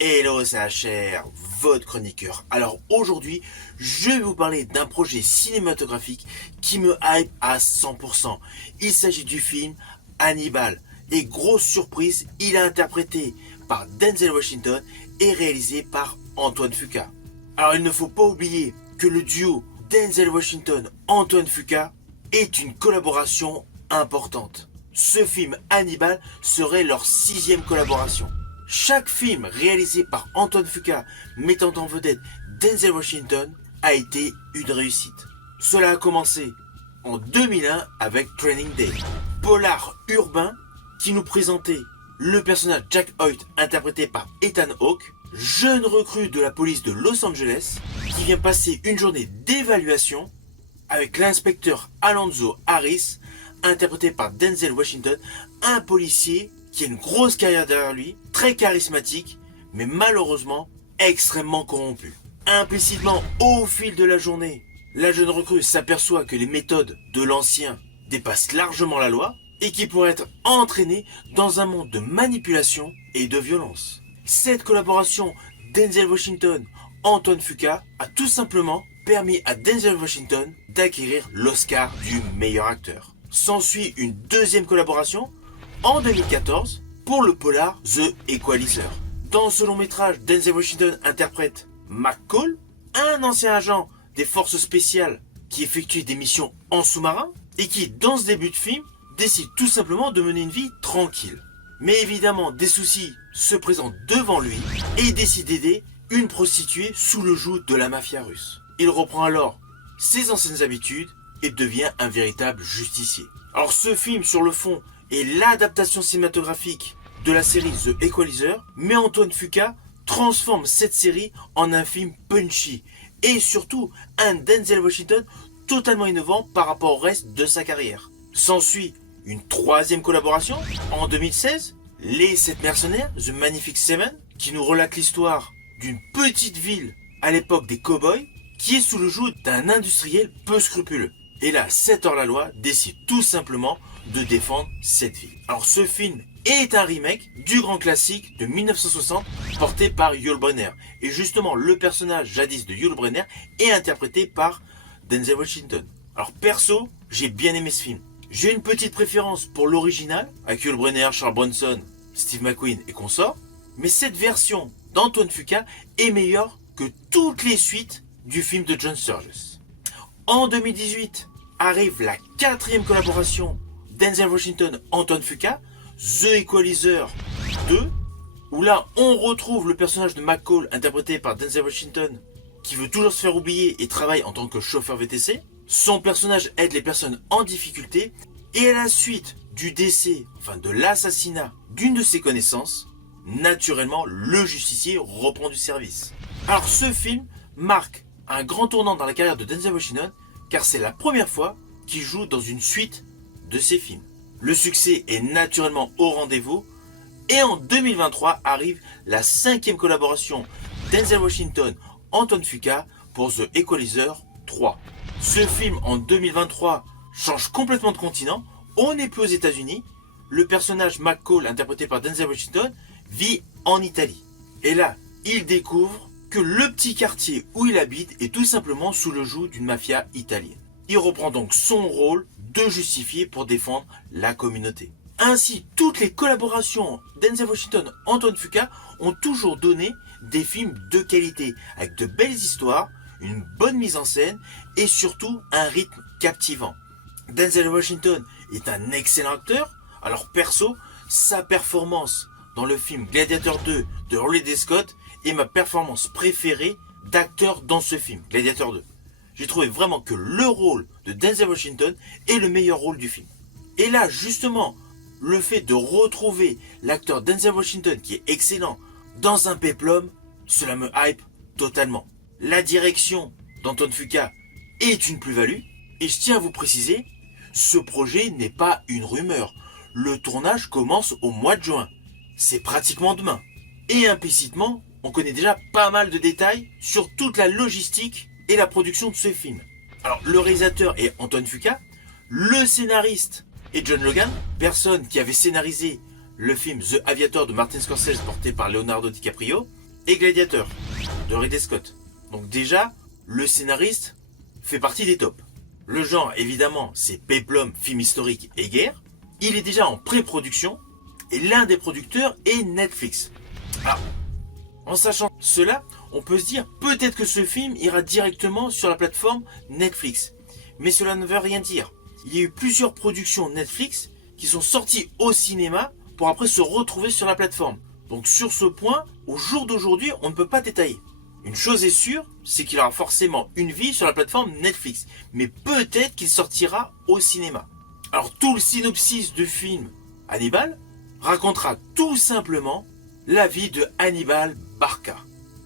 Hello, c'est HR, votre chroniqueur. Alors aujourd'hui, je vais vous parler d'un projet cinématographique qui me hype à 100%. Il s'agit du film Hannibal. Et grosse surprise, il est interprété par Denzel Washington et réalisé par Antoine Fuqua. Alors il ne faut pas oublier que le duo Denzel Washington-Antoine Fuqua est une collaboration importante. Ce film Hannibal serait leur 6e collaboration. Chaque film réalisé par Antoine Fuqua mettant en vedette Denzel Washington a été une réussite. Cela a commencé en 2001 avec Training Day, polar urbain qui nous présentait le personnage Jack Hoyt interprété par Ethan Hawke, jeune recrue de la police de Los Angeles qui vient passer une journée d'évaluation avec l'inspecteur Alonzo Harris interprété par Denzel Washington, un policier qui a une grosse carrière derrière lui, très charismatique, mais malheureusement extrêmement corrompu. Implicitement, au fil de la journée, la jeune recrue s'aperçoit que les méthodes de l'ancien dépassent largement la loi et qu'il pourrait être entraîné dans un monde de manipulation et de violence. Cette collaboration Denzel Washington-Antoine Fuqua a tout simplement permis à Denzel Washington d'acquérir l'Oscar du meilleur acteur. S'ensuit une deuxième collaboration en 2014 pour le polar The Equalizer. Dans ce long métrage, Denzel Washington interprète McCall, un ancien agent des forces spéciales qui effectue des missions en sous-marin et qui, dans ce début de film, décide tout simplement de mener une vie tranquille. Mais évidemment, des soucis se présentent devant lui et il décide d'aider une prostituée sous le joug de la mafia russe. Il reprend alors ses anciennes habitudes et devient un véritable justicier. Alors ce film, sur le fond, est l'adaptation cinématographique de la série The Equalizer, mais Antoine Fuqua transforme cette série en un film punchy et surtout un Denzel Washington totalement innovant par rapport au reste de sa carrière. S'ensuit une troisième collaboration en 2016, Les 7 mercenaires, The Magnificent Seven, qui nous relate l'histoire d'une petite ville à l'époque des cow-boys qui est sous le joug d'un industriel peu scrupuleux. Et là, cet hors-la-loi décide tout simplement de défendre cette ville. Alors ce film est un remake du grand classique de 1960 porté par Yul Brynner. Et justement, le personnage jadis de Yul Brynner est interprété par Denzel Washington. Alors perso, j'ai bien aimé ce film. J'ai une petite préférence pour l'original, avec Yul Brynner, Charles Bronson, Steve McQueen et consorts. Mais cette version d'Antoine Fuqua est meilleure que toutes les suites du film de John Sturges. En 2018, arrive la 4e collaboration Denzel Washington-Antoine Fuqua, The Equalizer 2, où là on retrouve le personnage de McCall interprété par Denzel Washington qui veut toujours se faire oublier et travaille en tant que chauffeur VTC. Son personnage aide les personnes en difficulté et à la suite du décès, de l'assassinat d'une de ses connaissances, naturellement le justicier reprend du service. Alors ce film marque un grand tournant dans la carrière de Denzel Washington car c'est la première fois qu'il joue dans une suite de ses films. Le succès est naturellement au rendez-vous et en 2023 arrive la 5e collaboration Denzel Washington-Antoine Fuqua pour The Equalizer 3. Ce film en 2023 change complètement de continent, on n'est plus aux États-Unis, le personnage McCall interprété par Denzel Washington vit en Italie. Et là, il découvre que le petit quartier où il habite est tout simplement sous le joug d'une mafia italienne. Il reprend donc son rôle de justifier pour défendre la communauté. Ainsi, toutes les collaborations Denzel Washington-Antoine Fuqua ont toujours donné des films de qualité, avec de belles histoires, une bonne mise en scène et surtout un rythme captivant. Denzel Washington est un excellent acteur, alors perso, sa performance dans le film Gladiator 2 de Ridley Scott est ma performance préférée d'acteur dans ce film, Gladiator 2. J'ai trouvé vraiment que le rôle de Denzel Washington est le meilleur rôle du film. Et là, justement, le fait de retrouver l'acteur Denzel Washington, qui est excellent, dans un péplum, cela me hype totalement. La direction d'Antoine Fuqua est une plus-value, et je tiens à vous préciser, ce projet n'est pas une rumeur. Le tournage commence au mois de juin. C'est pratiquement demain. Et implicitement, on connaît déjà pas mal de détails sur toute la logistique et la production de ce film. Alors, le réalisateur est Antoine Fuqua, le scénariste est John Logan, personne qui avait scénarisé le film The Aviator de Martin Scorsese porté par Leonardo DiCaprio, et Gladiator de Ridley Scott. Donc déjà, le scénariste fait partie des tops. Le genre, évidemment, c'est péplum, film historique et guerre. Il est déjà en pré-production et l'un des producteurs est Netflix. Alors, en sachant cela, on peut se dire peut-être que ce film ira directement sur la plateforme Netflix. Mais cela ne veut rien dire. Il y a eu plusieurs productions Netflix qui sont sorties au cinéma pour après se retrouver sur la plateforme. Donc sur ce point, au jour d'aujourd'hui, on ne peut pas détailler. Une chose est sûre, c'est qu'il aura forcément une vie sur la plateforme Netflix. Mais peut-être qu'il sortira au cinéma. Alors tout le synopsis du film Hannibal racontera tout simplement la vie de Hannibal Barca,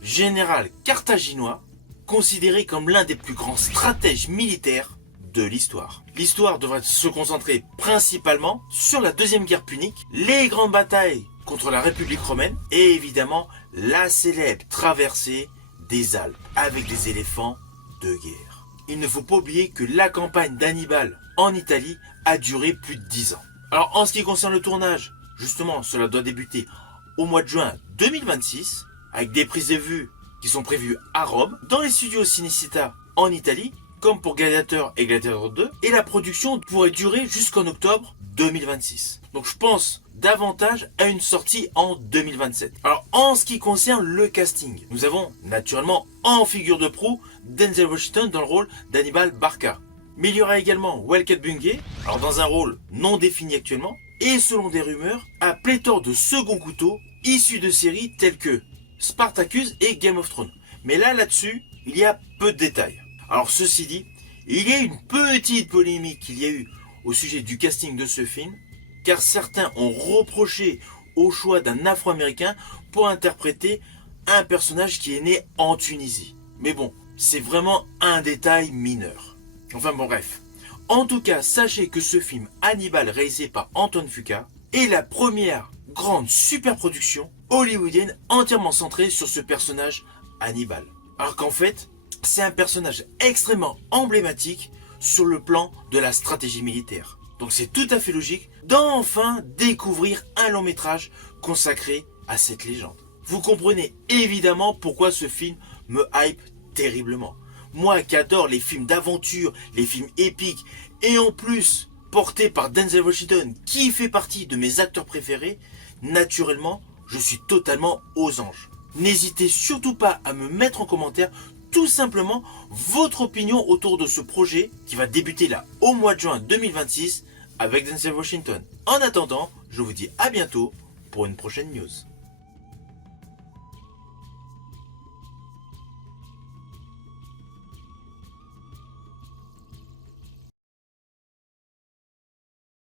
général carthaginois, considéré comme l'un des plus grands stratèges militaires de l'histoire. L'histoire devrait se concentrer principalement sur la deuxième guerre punique, les grandes batailles contre la République romaine et évidemment la célèbre traversée des Alpes avec des éléphants de guerre. Il ne faut pas oublier que la campagne d'Hannibal en Italie a duré plus de 10 ans. Alors en ce qui concerne le tournage, justement cela doit débuter au mois de juin 2026 avec des prises de vue qui sont prévues à Rome, dans les studios Cinecittà en Italie, comme pour Gladiator et Gladiator 2, et la production pourrait durer jusqu'en octobre 2026. Donc je pense davantage à une sortie en 2027. Alors en ce qui concerne le casting, nous avons naturellement en figure de proue Denzel Washington dans le rôle d'Hannibal Barca. Mais il y aura également Welket Bungay, alors dans un rôle non défini actuellement, et selon des rumeurs, à pléthore de second couteaux issus de séries telles que Spartacus et Game of Thrones. Mais là-dessus, il y a peu de détails. Alors ceci dit, il y a une petite polémique qu'il y a eu au sujet du casting de ce film, car certains ont reproché au choix d'un Afro-Américain pour interpréter un personnage qui est né en Tunisie. Mais bon, c'est vraiment un détail mineur. Enfin bon bref. En tout cas, sachez que ce film Hannibal réalisé par Antoine Fuqua est la première grande superproduction hollywoodienne entièrement centrée sur ce personnage Hannibal. Alors qu'en fait, c'est un personnage extrêmement emblématique sur le plan de la stratégie militaire. Donc c'est tout à fait logique d'enfin découvrir un long métrage consacré à cette légende. Vous comprenez évidemment pourquoi ce film me hype terriblement. Moi qui adore les films d'aventure, les films épiques, et en plus portés par Denzel Washington, qui fait partie de mes acteurs préférés, naturellement, je suis totalement aux anges. N'hésitez surtout pas à me mettre en commentaire tout simplement votre opinion autour de ce projet qui va débuter là au mois de juin 2026 avec Denzel Washington. En attendant, je vous dis à bientôt pour une prochaine news.